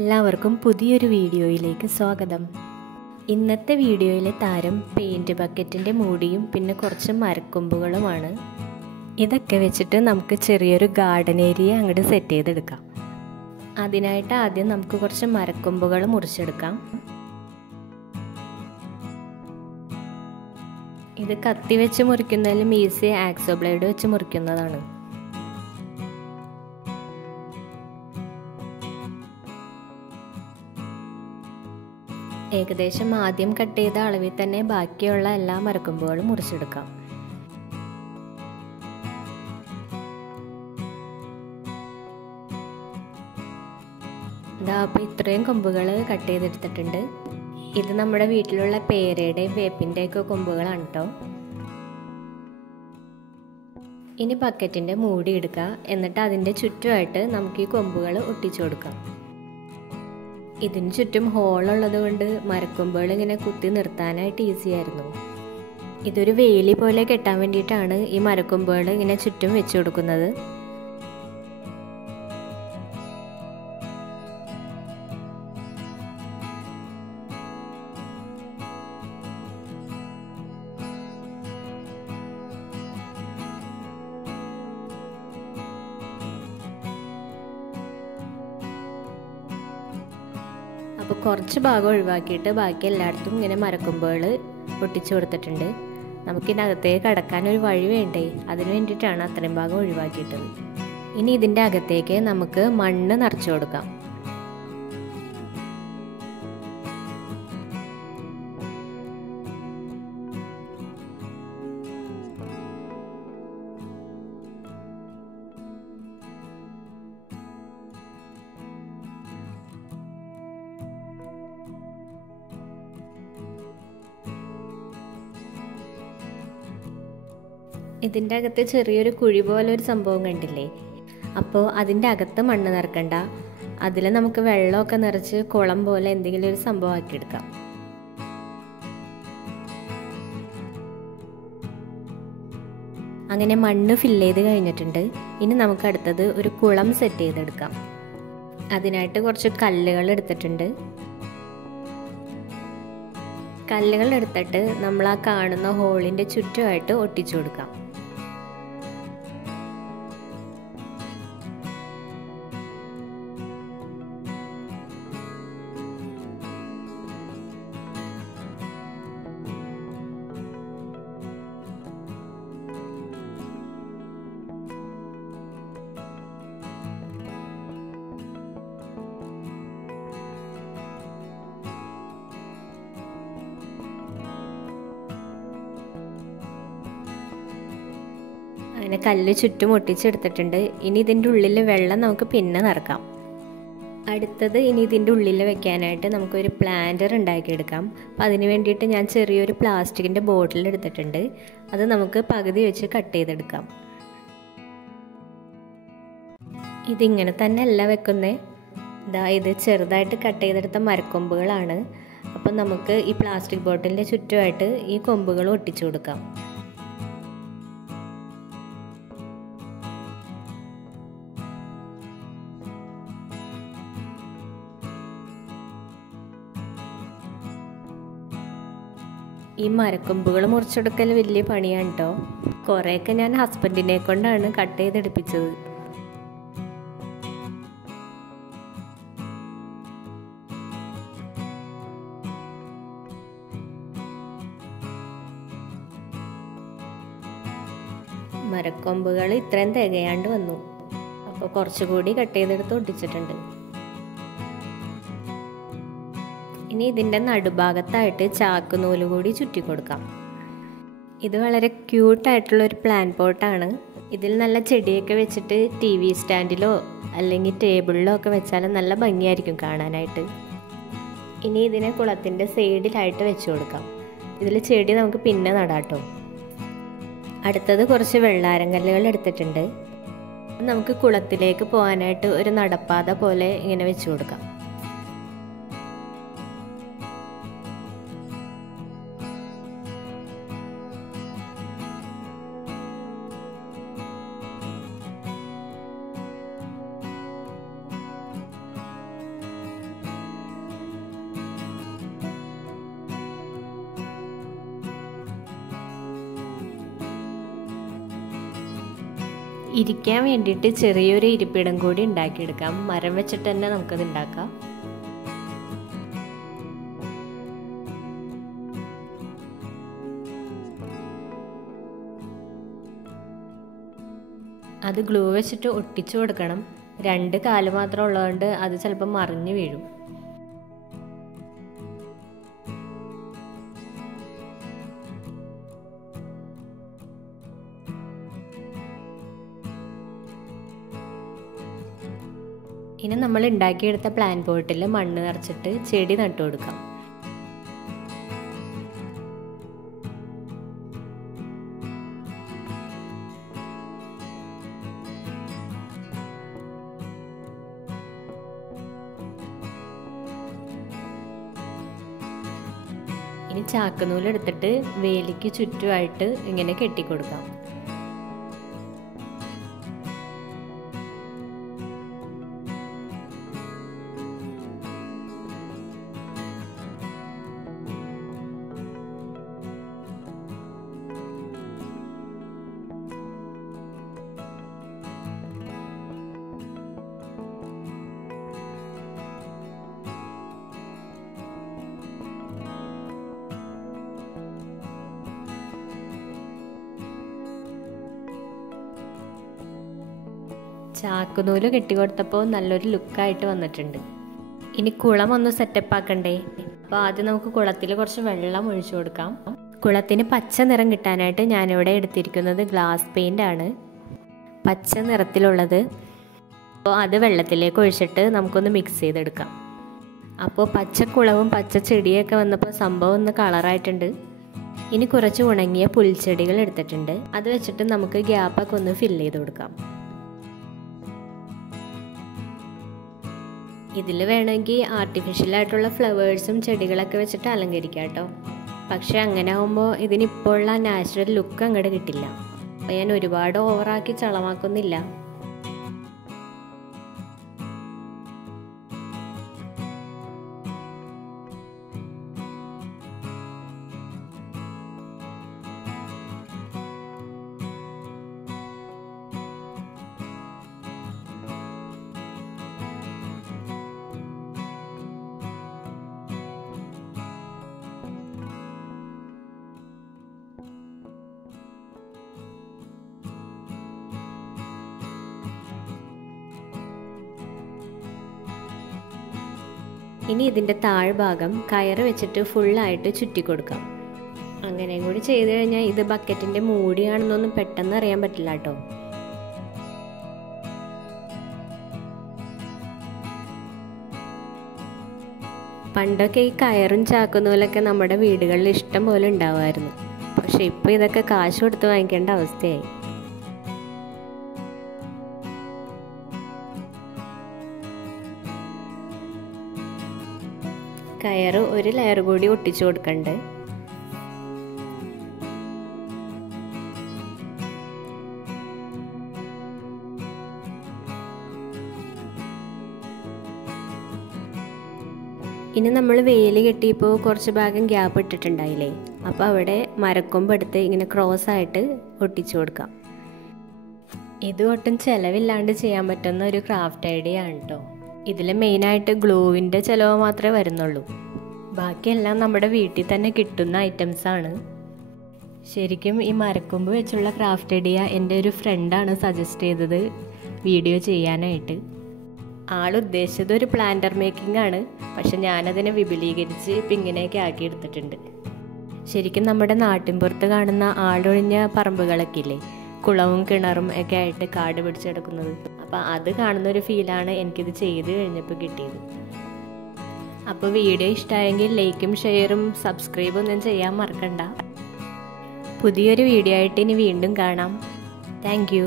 എല്ലാവർക്കും പുതിയൊരു വീഡിയോയിലേക്ക് സ്വാഗതം. ഇന്നത്തെ വീഡിയോയിലെ താരം പെയിൻറ്റ് ബക്കറ്റിൻ്റെ മൂടിയും പിന്നെ കുറച്ച് മരക്കൊമ്പുകളുമാണ്. ഇതൊക്കെ വെച്ചിട്ട് നമുക്ക് ചെറിയൊരു ഗാർഡൻ ഏരിയ അങ്ങോട്ട് സെറ്റ് ചെയ്തെടുക്കാം. അതിനായിട്ട് ആദ്യം നമുക്ക് കുറച്ച് മരക്കൊമ്പുകൾ മുറിച്ചെടുക്കാം. ഇത് കത്തി വെച്ച് മുറിക്കുന്നതിലും ഈസി ആക്സോ ബ്ലേഡ് വെച്ച് മുറിക്കുന്നതാണ്. ഏകദേശം ആദ്യം കട്ട് ചെയ്ത അളവിൽ തന്നെ ബാക്കിയുള്ള എല്ലാ മരക്കൊമ്പുകളും മുറിച്ചെടുക്കാം. അപ്പോൾ ഇത്രയും കൊമ്പുകൾ കട്ട് ചെയ്തെടുത്തിട്ടുണ്ട്. ഇത് നമ്മുടെ വീട്ടിലുള്ള പേരയുടെയും വേപ്പിൻ്റെയൊക്കെ കൊമ്പുകളാണ് കേട്ടോ. ഇനി ബക്കറ്റിൻ്റെ മൂടി എടുക്കുക. എന്നിട്ട് അതിൻ്റെ ചുറ്റുമായിട്ട് നമുക്ക് ഈ കൊമ്പുകൾ ഒട്ടിച്ചു കൊടുക്കാം. ഇതിന് ചുറ്റും ഹോളുള്ളത് കൊണ്ട് മരക്കൊമ്പുകൾ ഇങ്ങനെ കുത്തി നിർത്താനായിട്ട് ഈസി ആയിരുന്നു. ഇതൊരു വേലി പോലെ കെട്ടാൻ വേണ്ടിയിട്ടാണ് ഈ മരക്കൊമ്പുകൾ ഇങ്ങനെ ചുറ്റും വെച്ചു കൊടുക്കുന്നത്. അപ്പോൾ കുറച്ച് ഭാഗം ഒഴിവാക്കിയിട്ട് ബാക്കി എല്ലായിടത്തും ഇങ്ങനെ മരക്കൊമ്പുകൾ ഒട്ടിച്ചു കൊടുത്തിട്ടുണ്ട്. നമുക്കിതിനകത്തേക്ക് കടക്കാൻ ഒരു വഴി വേണ്ടേ, അതിന് വേണ്ടിയിട്ടാണ് അത്രയും ഭാഗം ഒഴിവാക്കിയിട്ടത്. ഇനി ഇതിൻ്റെ അകത്തേക്ക് നമുക്ക് മണ്ണ് നിറച്ചു കൊടുക്കാം. ഇതിൻ്റെ അകത്ത് ചെറിയൊരു കുഴി പോലെ ഒരു സംഭവം കണ്ടില്ലേ? അപ്പോൾ അതിൻ്റെ അകത്ത് മണ്ണ് നിറക്കണ്ട, അതിൽ നമുക്ക് വെള്ളമൊക്കെ നിറച്ച് കുളം പോലെ എന്തെങ്കിലും ഒരു സംഭവം ആക്കിയെടുക്കാം. അങ്ങനെ മണ്ണ് ഫില്ല് ചെയ്ത് കഴിഞ്ഞിട്ടുണ്ട്. ഇനി നമുക്ക് അടുത്തത് ഒരു കുളം സെറ്റ് ചെയ്തെടുക്കാം. അതിനായിട്ട് കുറച്ച് കല്ലുകൾ എടുത്തിട്ടുണ്ട്. കല്ലുകൾ എടുത്തിട്ട് നമ്മൾ ആ കാണുന്ന ഹോളിൻ്റെ ചുറ്റുമായിട്ട് ഒട്ടിച്ചു കൊടുക്കാം. അങ്ങനെ കല്ല് ചുറ്റും ഒട്ടിച്ചെടുത്തിട്ടുണ്ട്. ഇനി ഇതിൻ്റെ ഉള്ളിൽ വെള്ളം നമുക്ക് പിന്നെ നിറക്കാം. അടുത്തത് ഇനി ഇതിൻ്റെ ഉള്ളിൽ വെക്കാനായിട്ട് നമുക്കൊരു പ്ലാന്റർ ഉണ്ടാക്കിയെടുക്കാം. അപ്പോൾ അതിന് വേണ്ടിയിട്ട് ഞാൻ ചെറിയൊരു പ്ലാസ്റ്റിക്കിൻ്റെ ബോട്ടിൽ എടുത്തിട്ടുണ്ട്. അത് നമുക്ക് പകുതി വെച്ച് കട്ട് ചെയ്തെടുക്കാം. ഇതിങ്ങനെ തന്നെ അല്ല വെക്കുന്നത്. ഇത് ചെറുതായിട്ട് കട്ട് ചെയ്തെടുത്ത മരക്കൊമ്പുകളാണ്. അപ്പം നമുക്ക് ഈ പ്ലാസ്റ്റിക് ബോട്ടിലിൻ്റെ ചുറ്റുമായിട്ട് ഈ കൊമ്പുകൾ ഒട്ടിച്ചു കൊടുക്കാം. ഈ മരക്കൊമ്പുകൾ മുറിച്ചെടുക്കൽ വലിയ പണിയാണ് കേട്ടോ. കുറേയൊക്കെ ഞാൻ ഹസ്ബൻഡിനെ കൊണ്ടാണ് കട്ട് ചെയ്തെടുപ്പിച്ചത്. മരക്കൊമ്പുകൾ ഇത്രയും തികയാണ്ട് വന്നു. അപ്പോൾ കുറച്ചുകൂടി കട്ട് ചെയ്തെടുത്ത് ഒട്ടിച്ചിട്ടുണ്ട്. ഇനി ഇതിൻ്റെ നടുഭാഗത്തായിട്ട് ചാക്കുനൂല് കൂടി ചുറ്റി കൊടുക്കാം. ഇത് വളരെ ക്യൂട്ടായിട്ടുള്ളൊരു പ്ലാൻ പോട്ടാണ്. ഇതിൽ നല്ല ചെടിയൊക്കെ വെച്ചിട്ട് TV സ്റ്റാൻഡിലോ അല്ലെങ്കിൽ ടേബിളിലോ ഒക്കെ വെച്ചാൽ നല്ല ഭംഗിയായിരിക്കും കാണാനായിട്ട്. ഇനി ഇതിനെ കുളത്തിൻ്റെ സൈഡിലായിട്ട് വെച്ച് കൊടുക്കാം. ഇതിൽ ചെടി നമുക്ക് പിന്നെ നടാട്ടോ. അടുത്തത് കുറച്ച് വെള്ളാരങ്കല്ലുകൾ എടുത്തിട്ടുണ്ട്. നമുക്ക് കുളത്തിലേക്ക് പോകാനായിട്ട് ഒരു നടപ്പാത പോലെ ഇങ്ങനെ വെച്ച് കൊടുക്കാം. ഇരിക്കാൻ വേണ്ടിയിട്ട് ചെറിയൊരു ഇരിപ്പിടം കൂടി ഉണ്ടാക്കിയെടുക്കാം. മരം വെച്ചിട്ട് തന്നെ നമുക്കത് ഉണ്ടാക്കാം. അത് ഗ്ലൂ വെച്ചിട്ട് ഒട്ടിച്ചു കൊടുക്കണം. 2 കാല് മാത്രം ഉള്ളതുകൊണ്ട് അത് ചിലപ്പോൾ മറിഞ്ഞു വീഴും. ഇനി നമ്മൾ ഉണ്ടാക്കിയെടുത്ത പ്ലാൻ പോട്ടിൽ മണ്ണ് നിറച്ചിട്ട് ചെടി നട്ടു കൊടുക്കാം. ഇനി ചാക്കുനൂലെടുത്തിട്ട് വേലിക്ക് ചുറ്റുമായിട്ട് ഇങ്ങനെ കെട്ടിക്കൊടുക്കാം. ചാക്കുനൂല് കെട്ടിക്കൊടുത്തപ്പോൾ നല്ലൊരു ലുക്കായിട്ട് വന്നിട്ടുണ്ട്. ഇനി കുളം ഒന്ന് സെറ്റപ്പ് ആക്കണ്ടേ? അപ്പോൾ ആദ്യം നമുക്ക് കുളത്തിൽ കുറച്ച് വെള്ളം ഒഴിച്ചു കൊടുക്കാം. കുളത്തിന് പച്ച നിറം കിട്ടാനായിട്ട് ഞാനിവിടെ എടുത്തിരിക്കുന്നത് ഗ്ലാസ് പെയിൻ്റ് ആണ്, പച്ച നിറത്തിലുള്ളത്. അപ്പോൾ അത് വെള്ളത്തിലേക്ക് ഒഴിച്ചിട്ട് നമുക്കൊന്ന് മിക്സ് ചെയ്തെടുക്കാം. അപ്പോൾ പച്ചക്കുളവും പച്ച ചെടിയൊക്കെ വന്നപ്പോൾ സംഭവം ഒന്ന് കളറായിട്ടുണ്ട്. ഇനി കുറച്ച് ഉണങ്ങിയ പുൽച്ചെടികൾ എടുത്തിട്ടുണ്ട്. അത് വെച്ചിട്ട് നമുക്ക് ഗ്യാപ്പൊക്കെ ഒന്ന് ഫില്ല് ചെയ്ത് കൊടുക്കാം. ഇതിൽ വേണമെങ്കിൽ ആർട്ടിഫിഷ്യലായിട്ടുള്ള ഫ്ലവേഴ്സും ചെടികളൊക്കെ വെച്ചിട്ട് അലങ്കരിക്കാം കേട്ടോ. പക്ഷെ അങ്ങനെ ആകുമ്പോൾ ഇതിനിപ്പോഴുള്ള നാച്ചുറൽ ലുക്ക് അങ്ങോട്ട് കിട്ടില്ല. അപ്പോൾ ഞാൻ ഒരുപാട് ഓവറാക്കി ചളമാക്കുന്നില്ല. ഇനി ഇതിൻ്റെ താഴ്ഭാഗം കയറ് വെച്ചിട്ട് ഫുള്ളായിട്ട് ചുറ്റി കൊടുക്കാം. അങ്ങനെയും കൂടി ചെയ്ത് കഴിഞ്ഞാൽ ഇത് ബക്കറ്റിൻ്റെ മൂടിയാണെന്നൊന്നും പെട്ടെന്ന് അറിയാൻ പറ്റില്ല കേട്ടോ. പണ്ടൊക്കെ ഈ കയറും ചാക്കുനൂലൊക്കെ നമ്മുടെ വീടുകളിൽ ഇഷ്ടം പോലെ ഉണ്ടാവുമായിരുന്നു. പക്ഷെ ഇപ്പോൾ ഇതൊക്കെ കാശ് കൊടുത്ത് വാങ്ങിക്കേണ്ട അവസ്ഥയായി. കയറ് ഒരു ലെയർ കൂടി ഒട്ടിച്ചു കൊടുക്കണ്ട്. ഇനി നമ്മൾ വേലി കെട്ടിയപ്പോൾ കുറച്ച് ഭാഗം ഗ്യാപ്പ് ഇട്ടിട്ടുണ്ടായില്ലേ? അപ്പോൾ അവിടെ മരക്കൊമ്പ് എടുത്ത് ഇങ്ങനെ ക്രോസ് ആയിട്ട് ഒട്ടിച്ചു കൊടുക്കാം. ഇത് ഒട്ടും ചിലവില്ലാണ്ട് ചെയ്യാൻ പറ്റുന്ന ഒരു ക്രാഫ്റ്റ് ഐഡിയ ആണ് കേട്ടോ. ഇതിൽ മെയിനായിട്ട് ഗ്ലൂവിൻ്റെ ചിലവ് മാത്രമേ വരുന്നുള്ളൂ. ബാക്കിയെല്ലാം നമ്മുടെ വീട്ടിൽ തന്നെ കിട്ടുന്ന ഐറ്റംസാണ്. ശരിക്കും ഈ മരക്കൊമ്പ് വെച്ചുള്ള ക്രാഫ്റ്റ് ഐഡിയ എൻ്റെ ഒരു ഫ്രണ്ടാണ് സജസ്റ്റ് ചെയ്തത് വീഡിയോ ചെയ്യാനായിട്ട്. ആൾ ഉദ്ദേശിച്ചത് ഒരു പ്ലാന്റർ മേക്കിംഗ് ആണ്. പക്ഷെ ഞാനതിനെ വിപുലീകരിച്ച് ഇപ്പം ഇങ്ങനെയൊക്കെ ആക്കിയെടുത്തിട്ടുണ്ട്. ശരിക്കും നമ്മുടെ നാട്ടിൻപുറത്ത് കാണുന്ന ആളൊഴിഞ്ഞ പറമ്പുകളൊക്കെ ഇല്ലേ, കുളവും കിണറും ഒക്കെ ആയിട്ട് കാട് പിടിച്ചെടുക്കുന്നത്. അപ്പോൾ അത് കാണുന്നൊരു ഫീലാണ് എനിക്കിത് ചെയ്ത് കഴിഞ്ഞപ്പോൾ കിട്ടിയത്. അപ്പോൾ വീഡിയോ ഇഷ്ടമായെങ്കിൽ ലൈക്കും ഷെയറും സബ്സ്ക്രൈബും ഒന്നും ചെയ്യാൻ മറക്കണ്ട. പുതിയൊരു വീഡിയോ ആയിട്ട് ഇനി വീണ്ടും കാണാം. Thank you.